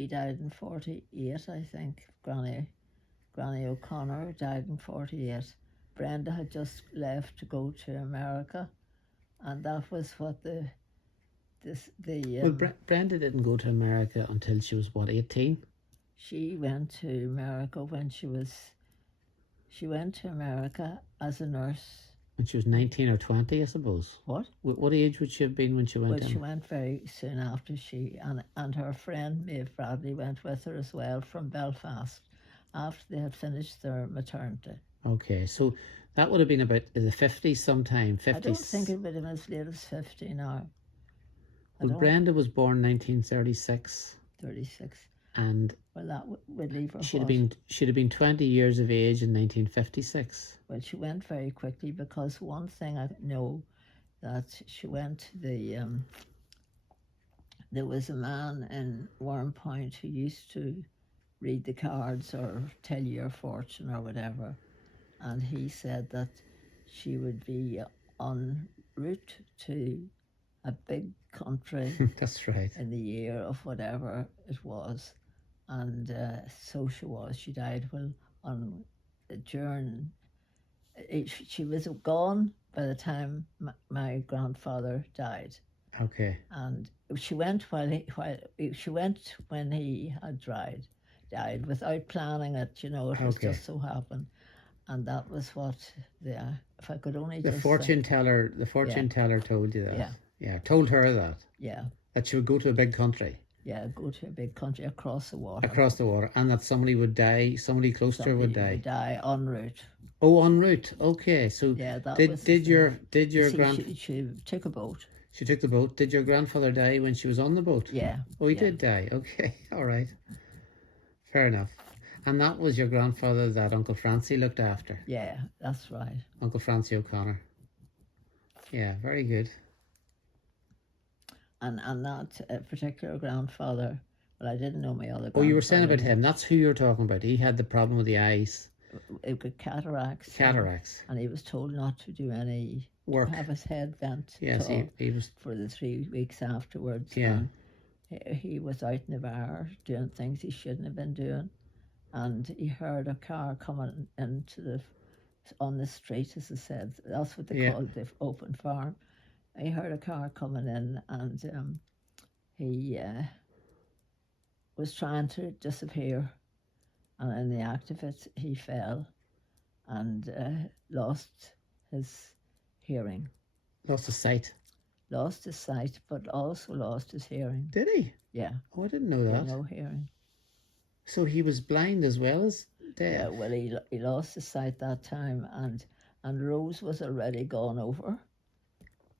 She died in 48, I think. Granny O'Connor died in 48. Brenda had just left to go to America, and that was what Well, Brenda didn't go to America until she was, what, 18? she went to America when she went to America as a nurse. When she was 19 or 20, I suppose. What? What age would she have been when she went Well, in? she went very soon after and her friend Maeve Bradley went with her as well from Belfast after they had finished their maternity. Okay, so that would have been about the 50s sometime. 50s. I don't think it would have been as late as 50 now. Well, Brenda was born 1936. 36. And well, that would leave her. She'd have been 20 years of age in 1956. Well, she went very quickly because one thing I know that she went to there was a man in Wormpoint who used to read the cards or tell you your fortune or whatever, and he said that she would be en route to a big country. That's right. In the year of whatever it was, and so she was. She died during. She was gone by the time my grandfather died. Okay. And she went she went when he had died without planning it. It was just so happened, and that was what if I could only the fortune teller told you that. Yeah, told her that. Yeah. That she would go to a big country. Yeah, go to a big country across the water. Across the water, and that somebody would die. Somebody close to her would die. Would die en route. Oh, en route. Okay, so yeah, that did your grand? She took a boat. She took the boat. Did your grandfather die when she was on the boat? Yeah. Oh, he did die. Okay, all right. Fair enough. And that was your grandfather that Uncle Francie looked after? Yeah, that's right. Uncle Francie O'Connor. Yeah, very good. And that particular grandfather, well, I didn't know my other grandfather. Oh, you were saying about him. That's who you were talking about. He had the problem with the eyes. He got cataracts. Cataracts. And he was told not to do any work. Have his head bent. Yes, he was. For the 3 weeks afterwards. Yeah. And he was out in the bar doing things he shouldn't have been doing. And he heard a car coming on the street, as I said. That's what they called the open farm. He heard a car coming in, and he was trying to disappear, and in the act of it, he fell and lost his hearing. Lost his sight. Lost his sight, but also lost his hearing. Did he? Yeah. Oh, I didn't know that. No hearing. So he was blind as well as deaf? Yeah, well, he lost his sight that time, and Rose was already gone over.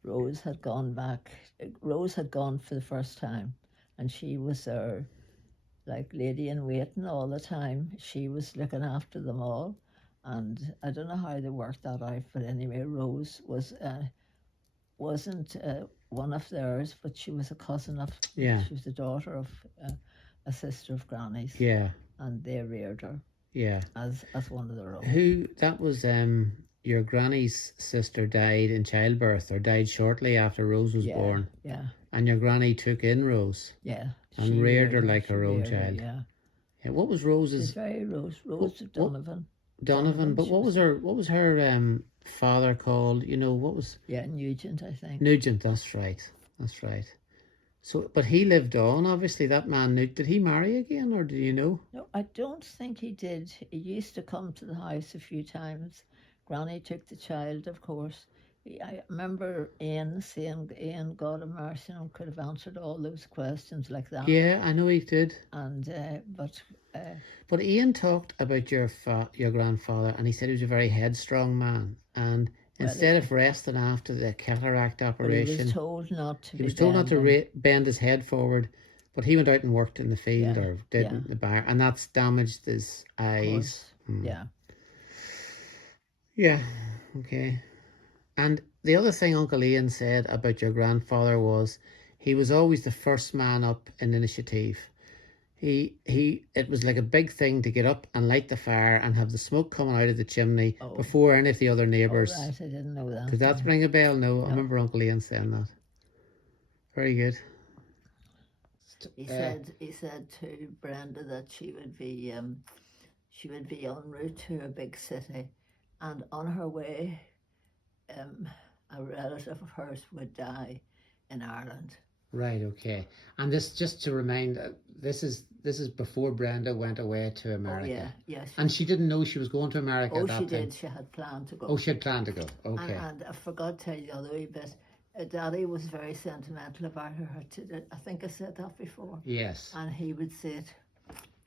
Rose had gone back. Rose had gone for the first time, and she was there, like lady in waiting all the time. She was looking after them all, and I don't know how they worked that out, but anyway, Rose wasn't one of theirs, but she was a cousin of. Yeah. She was the daughter of a sister of Granny's. Yeah. And they reared her. Yeah. As one of their own. Who that was? Your granny's sister died in childbirth, or died shortly after Rose was born. Yeah. And your granny took in Rose. Yeah. And reared her like her own child. Yeah. Yeah. What was Rose's? Rose Donovan. Donovan. But what was her father called? What was? Yeah, Nugent, I think. Nugent. That's right. So, but he lived on. Obviously, that man. Did he marry again, or do you know? No, I don't think he did. He used to come to the house a few times. Granny took the child, of course. I remember Ian saying, Ian, God of mercy, could have answered all those questions like that. Yeah, I know he did. And but Ian talked about your grandfather, and he said he was a very headstrong man, and instead of resting after the cataract operation, he was told not to bend his head forward, but he went out and worked in the field or did in the bar, and that's damaged his eyes. Yeah. Yeah, okay. And the other thing Uncle Ian said about your grandfather was he was always the first man up in initiative. It was like a big thing to get up and light the fire and have the smoke coming out of the chimney before any of the other neighbours. Oh, right, I didn't know that. Did that ring a bell? No, I remember Uncle Ian saying that. Very good. He said to Brenda that she would be en route to a big city, and on her way, a relative of hers would die in Ireland. Right. Okay. And this, just to remind, this is before Brenda went away to America. Oh yeah, yes. And she didn't know she was going to America Oh, at that she time. did. She had planned to go. Oh, she had planned to go. Okay. And I forgot to tell you the other wee bit. Daddy was very sentimental about her. I think I said that before. Yes. And he would say it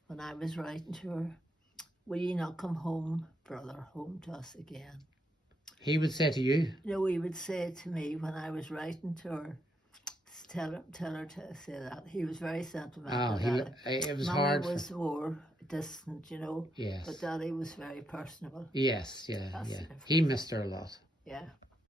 when I was writing to her, "Will you not come home, brother, home to us again?" He would say to you? No, he would say to me when I was writing to her, tell her to say that. He was very sentimental. Oh, it was Mommy hard. was more distant, Yes. but Daddy was very personable. Yes, yeah. He missed her a lot. Yeah.